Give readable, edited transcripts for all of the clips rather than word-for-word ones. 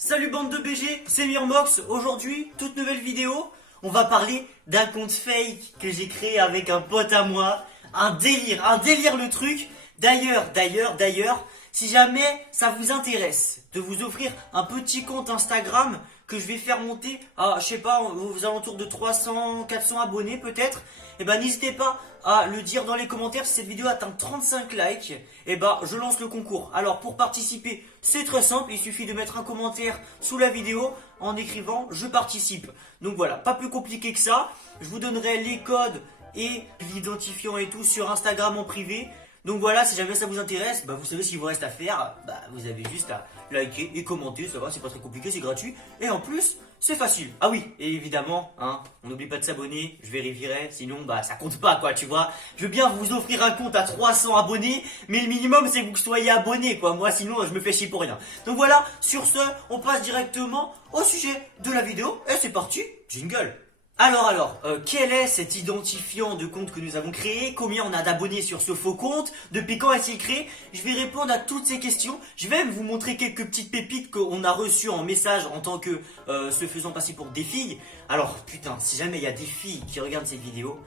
Salut bande de BG, c'est Mirmox. Aujourd'hui, toute nouvelle vidéo. On va parler d'un compte fake que j'ai créé avec un pote à moi. Un délire le truc. D'ailleurs, si jamais ça vous intéresse de vous offrir un petit compte Instagram que je vais faire monter à, je sais pas, aux alentours de 300, 400 abonnés peut-être, et ben n'hésitez pas à le dire dans les commentaires. Si cette vidéo atteint 35 likes, et ben je lance le concours. Alors pour participer, c'est très simple, il suffit de mettre un commentaire sous la vidéo en écrivant je participe. Donc voilà, pas plus compliqué que ça. Je vous donnerai les codes et l'identifiant et tout sur Instagram en privé. Donc voilà, si jamais ça vous intéresse, bah vous savez ce qu'il vous reste à faire, bah vous avez juste à liker et commenter, ça va, c'est pas très compliqué, c'est gratuit, et en plus, c'est facile. Ah oui, et évidemment, hein, on n'oublie pas de s'abonner, je vérifierai, sinon bah ça compte pas quoi, tu vois. Je veux bien vous offrir un compte à 300 abonnés, mais le minimum c'est que vous soyez abonné quoi, moi sinon je me fais chier pour rien. Donc voilà, sur ce, on passe directement au sujet de la vidéo, et c'est parti, jingle. Alors, quel est cet identifiant de compte que nous avons créé? Combien on a d'abonnés sur ce faux compte? Depuis quand est-il créé? Je vais répondre à toutes ces questions. Je vais même vous montrer quelques petites pépites qu'on a reçues en message en tant que se faisant passer pour des filles. Alors, putain, si jamais il y a des filles qui regardent cette vidéo,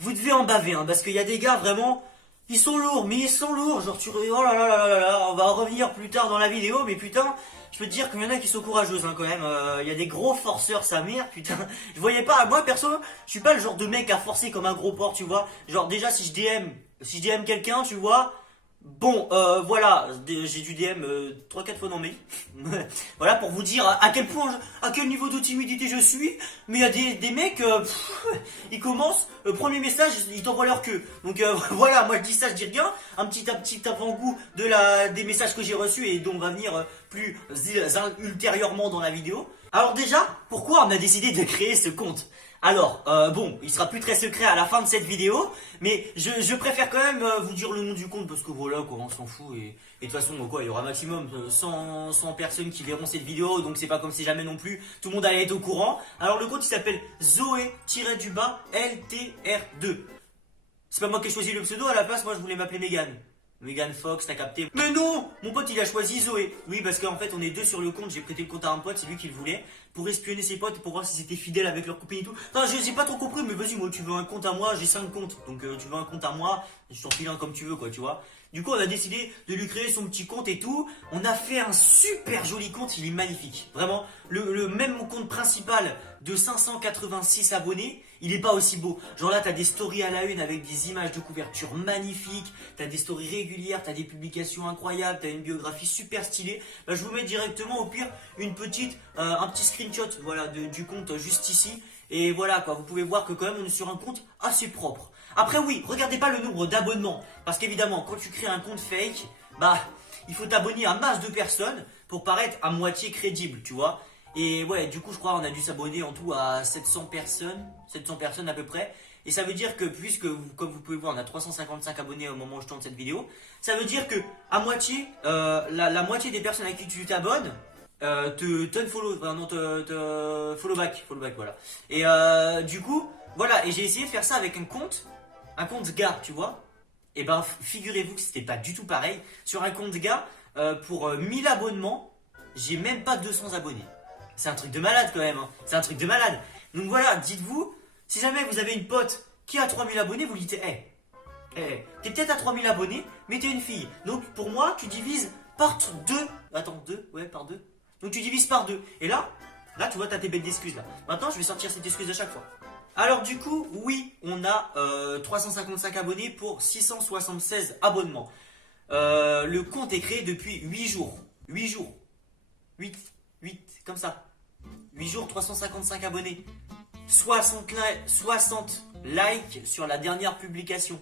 vous devez en baver, hein, parce qu'il y a des gars vraiment... Ils sont lourds, mais ils sont lourds. Genre, oh là là là là là, on va en revenir plus tard dans la vidéo, mais putain, je peux te dire qu'il y en a qui sont courageuses, hein, quand même. Il y a des gros forceurs, sa mère, putain. Je voyais pas, moi perso, je suis pas le genre de mec à forcer comme un gros porc, tu vois. Genre, déjà, si je DM quelqu'un, tu vois. Bon, voilà, j'ai dû DM 3-4 fois dans mes vies. Voilà, pour vous dire à quel point, à quel niveau de timidité je suis. Mais il y a des mecs, ils commencent, le premier message, ils t'envoient leur queue. Donc voilà, moi je dis ça, je dis rien. Un petit avant-goût des messages que j'ai reçus et dont on va venir plus ultérieurement dans la vidéo. Alors déjà, pourquoi on a décidé de créer ce compte? Alors, bon, il sera plus très secret à la fin de cette vidéo, mais je préfère quand même vous dire le nom du compte parce que voilà, quoi, on s'en fout et de toute façon, quoi, il y aura maximum 100 personnes qui verront cette vidéo, donc c'est pas comme si jamais non plus tout le monde allait être au courant. Alors le compte il s'appelle Zoé-LTR2. C'est pas moi qui ai choisi le pseudo, à la place, moi je voulais m'appeler Megan. Megan Fox, t'as capté? Mais non! Mon pote il a choisi Zoé. Oui, parce qu'en fait on est deux sur le compte, j'ai prêté le compte à un pote, c'est lui qui le voulait, pour espionner ses potes, pour voir si c'était fidèle avec leur copine et tout. Enfin, j'ai pas trop compris, mais vas-y, moi tu veux un compte à moi, j'ai 5 comptes. Donc tu veux un compte à moi, je t'en file un comme tu veux, quoi, tu vois. Du coup on a décidé de lui créer son petit compte et tout. On a fait un super joli compte, il est magnifique. Vraiment, le même compte principal de 586 abonnés, il est pas aussi beau. Genre là, t'as des stories à la une avec des images de couverture magnifiques, t'as des stories régulières, t'as des publications incroyables, t'as une biographie super stylée. Bah, je vous mets directement au pire un petit screenshot, voilà, du compte juste ici. Et voilà quoi, vous pouvez voir que quand même on est sur un compte assez propre. Après oui, regardez pas le nombre d'abonnements, parce qu'évidemment quand tu crées un compte fake, bah il faut t'abonner à masse de personnes pour paraître à moitié crédible, tu vois. Et ouais, du coup je crois on a dû s'abonner en tout à 700 personnes à peu près. Et ça veut dire que puisque, comme vous pouvez voir, on a 355 abonnés au moment où je tourne cette vidéo, ça veut dire que à moitié, la moitié des personnes à qui tu t'abonnes te unfollow, enfin non, te follow back, voilà. Et du coup, voilà, et j'ai essayé de faire ça avec un compte gars, tu vois. Et ben, figurez-vous que c'était pas du tout pareil. Sur un compte gars, pour 1000 abonnements, j'ai même pas 200 abonnés. C'est un truc de malade quand même, hein. C'est un truc de malade. Donc voilà, dites-vous, si jamais vous avez une pote qui a 3000 abonnés, vous lui dites, t'es peut-être à 3000 abonnés, mais t'es une fille. Donc pour moi, tu divises par 2. Attends, 2, ouais, par 2. Donc tu divises par 2. Et là, tu vois, t'as tes bêtes d'excuses là. Maintenant, je vais sortir cette excuse à chaque fois. Alors du coup, oui, on a 355 abonnés pour 676 abonnements. Le compte est créé depuis 8 jours. 8 jours. 8, comme ça. 8 jours, 355 abonnés. 60 likes sur la dernière publication.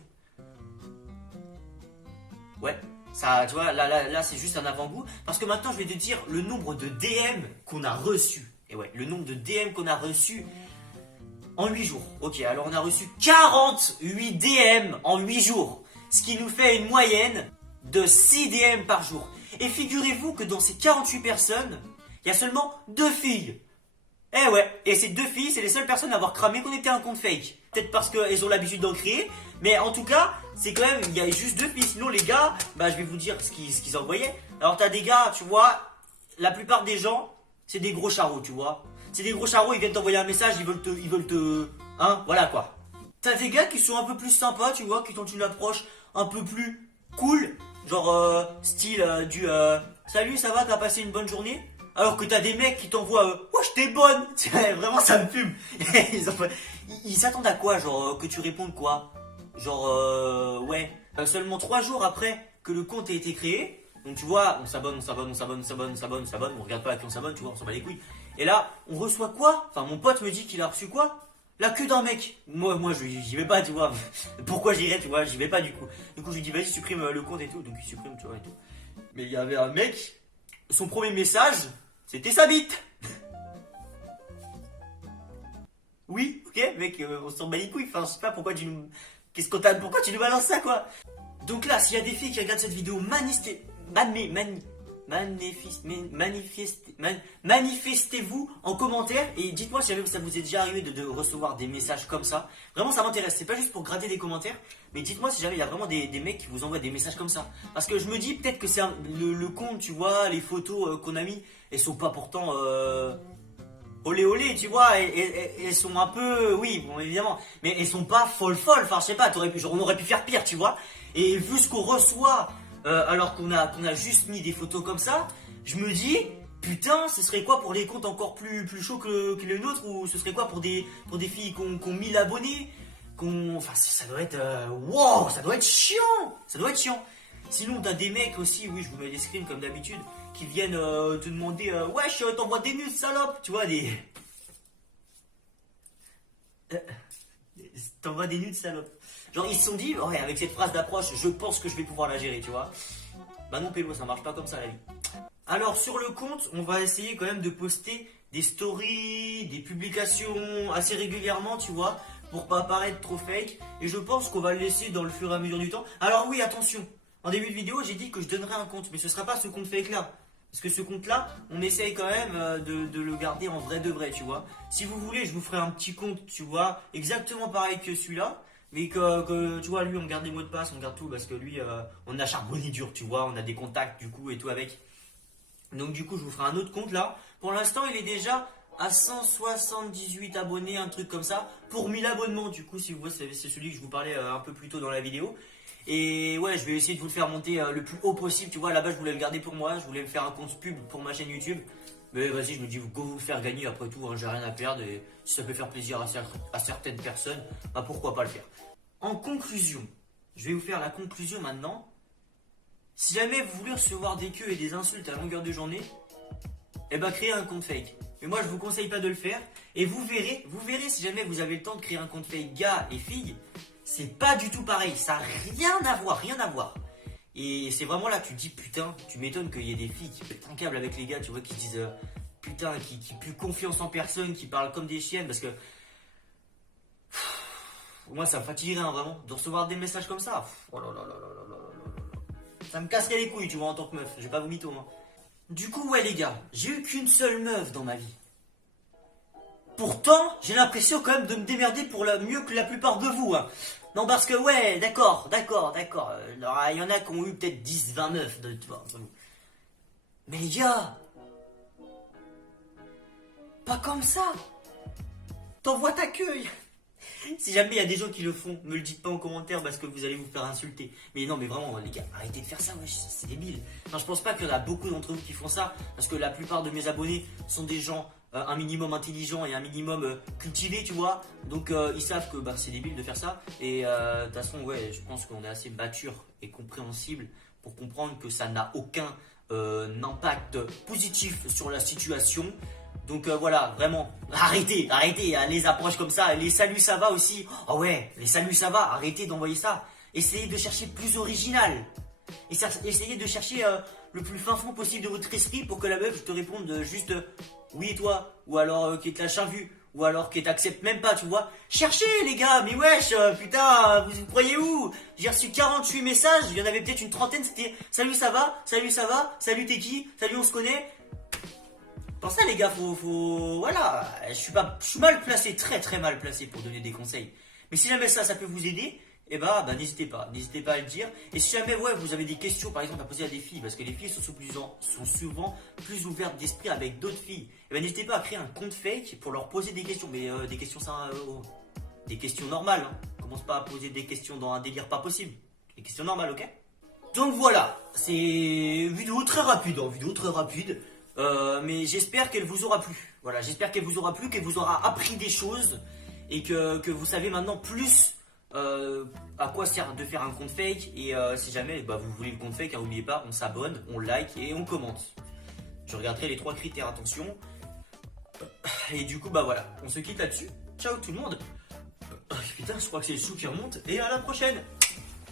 Ouais. Ça, tu vois, là c'est juste un avant-goût. Parce que maintenant, je vais te dire le nombre de DM qu'on a reçus. Et ouais, le nombre de DM qu'on a reçus en 8 jours. Ok, alors on a reçu 48 DM en 8 jours. Ce qui nous fait une moyenne de 6 DM par jour. Et figurez-vous que dans ces 48 personnes, il y a seulement 2 filles. Eh ouais, et ces 2 filles, c'est les seules personnes à avoir cramé qu'on était un compte fake. Peut-être parce qu'elles ont l'habitude d'en créer, mais en tout cas, c'est quand même, il y a juste 2 filles. Sinon les gars, bah je vais vous dire ce qu'ils envoyaient. Alors t'as des gars, tu vois, la plupart des gens, c'est des gros charros, tu vois. C'est des gros charros, ils viennent t'envoyer un message, ils veulent te, hein, voilà quoi. T'as des gars qui sont un peu plus sympas, tu vois, qui t'ont une approche un peu plus cool, genre style salut, ça va, t'as passé une bonne journée? Alors que t'as des mecs qui t'envoient wesh, t'es bonne. Vraiment, ça me fume. Ils s'attendent à quoi, genre que tu répondes quoi? Genre ouais, seulement 3 jours après que le compte ait été créé. Donc tu vois, on s'abonne, on regarde pas à qui on s'abonne, tu vois, on s'en bat les couilles. Et là, on reçoit quoi? Enfin, mon pote me dit qu'il a reçu quoi? La queue d'un mec. Moi, j'y vais pas, tu vois. Pourquoi j'irais, tu vois, j'y vais pas du coup. Du coup, je lui dis, vas-y, supprime le compte et tout. Donc, il supprime, tu vois, et tout. Mais il y avait un mec, son premier message, c'était sa bite. Oui, ok, mec, on s'en bat les couilles. Enfin, je sais pas pourquoi tu nous. Pourquoi tu nous balances ça, quoi? Donc là, s'il y a des filles qui regardent cette vidéo, manifestez-vous en commentaire et dites-moi si jamais ça vous est déjà arrivé de recevoir des messages comme ça. Vraiment, ça m'intéresse. C'est pas juste pour gratter des commentaires, mais dites-moi si jamais il y a vraiment des mecs qui vous envoient des messages comme ça. Parce que je me dis peut-être que c'est le compte, tu vois, les photos qu'on a mis, elles sont pas pourtant olé olé, tu vois, elles sont un peu, oui, bon évidemment, mais elles sont pas folles, enfin je sais pas, on aurait pu faire pire, tu vois. Et vu ce qu'on reçoit, alors qu'on a juste mis des photos comme ça, je me dis, putain, ce serait quoi pour les comptes encore plus chauds que les nôtres, ou ce serait quoi pour des filles qui ont 1000 abonnés, enfin ça doit être, wow, ça doit être chiant. Sinon t'as des mecs aussi, oui je vous mets des screens comme d'habitude, qui viennent te demander, wesh, t'envoies des nudes salope, tu vois, t'envoies des nudes salope. Genre ils se sont dit, ouais, avec cette phrase d'approche, je pense que je vais pouvoir la gérer, tu vois. Bah non pélo, ça marche pas comme ça la vie. Alors sur le compte, on va essayer quand même de poster des stories, des publications assez régulièrement, tu vois, pour pas paraître trop fake. Et je pense qu'on va le laisser dans le fur et à mesure du temps. Alors oui, attention, en début de vidéo, j'ai dit que je donnerais un compte, mais ce sera pas ce compte fake là. Parce que ce compte-là, on essaye quand même de le garder en vrai de vrai, tu vois. Si vous voulez, je vous ferai un petit compte, tu vois, exactement pareil que celui-là. Mais que, tu vois, lui, on garde les mots de passe, on garde tout, parce que lui, on a charbonné dur, tu vois, on a des contacts, du coup, et tout avec. Donc, du coup, je vous ferai un autre compte, là. Pour l'instant, il est déjà à 178 abonnés, un truc comme ça, pour 1000 abonnements. Du coup, si vous voyez, c'est celui que je vous parlais un peu plus tôt dans la vidéo. Et ouais, je vais essayer de vous le faire monter le plus haut possible, tu vois. Là-bas, je voulais le garder pour moi, je voulais me faire un compte pub pour ma chaîne YouTube. Mais vas-y, je me dis, go vous le faire gagner après tout, hein, j'ai rien à perdre. Et si ça peut faire plaisir à certaines personnes, bah pourquoi pas le faire. En conclusion, je vais vous faire la conclusion maintenant. Si jamais vous voulez recevoir des queues et des insultes à longueur de journée, eh ben créez un compte fake. Mais moi je vous conseille pas de le faire. Et vous verrez si jamais vous avez le temps de créer un compte fake gars et filles, c'est pas du tout pareil. Ça n'a rien à voir. Et c'est vraiment là que tu te dis putain, tu m'étonnes qu'il y ait des filles qui pètent un câble avec les gars, tu vois, qui disent putain, qui plus confiance en personne, qui parlent comme des chiennes, parce que moi ça me fatiguerait hein, vraiment de recevoir des messages comme ça. Oh là là là là là là là. Ça me casserait les couilles, tu vois, en tant que meuf. J'ai pas vous mytho, hein. Du coup, ouais les gars, j'ai eu qu'une seule meuf dans ma vie. Pourtant, j'ai l'impression quand même de me démerder pour mieux que la plupart de vous. Hein. Non, parce que ouais, d'accord. Il y en a qui ont eu peut-être 10, 20 meufs de toi. Mais les gars, pas comme ça. T'envoies ta queue. Si jamais il y a des gens qui le font, me le dites pas en commentaire parce que vous allez vous faire insulter. Mais non, mais vraiment, les gars, arrêtez de faire ça, wesh, c'est débile. Enfin, je pense pas qu'il y en a beaucoup d'entre vous qui font ça parce que la plupart de mes abonnés sont des gens un minimum intelligents et un minimum cultivés, tu vois. Donc, ils savent que bah, c'est débile de faire ça. Et de toute façon, ouais, je pense qu'on est assez mature et compréhensible pour comprendre que ça n'a aucun impact positif sur la situation. Donc voilà, vraiment, arrêtez, les approches comme ça, les saluts ça va aussi. Oh ouais, les saluts ça va, arrêtez d'envoyer ça. Essayez de chercher plus original. Essayez de chercher le plus fin fond possible de votre esprit pour que la meuf te réponde juste oui et toi, ou alors qu'elle te lâche un vu, ou alors qu'elle t'accepte même pas, tu vois. Cherchez les gars, mais wesh, putain, vous croyez où? J'ai reçu 48 messages, il y en avait peut-être une trentaine, c'était salut ça va, salut t'es qui, salut on se connaît. Pour ça les gars, voilà, je suis mal placé, très mal placé pour donner des conseils. Mais si jamais ça peut vous aider, et bah n'hésitez pas à le dire. Et si jamais ouais, vous avez des questions par exemple à poser à des filles, parce que les filles sont souvent plus ouvertes d'esprit avec d'autres filles, et bah n'hésitez pas à créer un compte fake pour leur poser des questions, mais des questions des questions normales. Hein. Commence pas à poser des questions dans un délire pas possible. Des questions normales, ok? Donc voilà, c'est une vidéo très rapide, mais j'espère qu'elle vous aura plu. Voilà, j'espère qu'elle vous aura plu, qu'elle vous aura appris des choses et que vous savez maintenant plus à quoi sert de faire un compte fake. Et si jamais bah, vous voulez le compte fake, n'oubliez pas, on s'abonne, on like et on commente. Je regarderai les 3 critères, attention. Et du coup, bah voilà, on se quitte là-dessus. Ciao tout le monde. Putain, je crois que c'est le sou qui remonte et à la prochaine.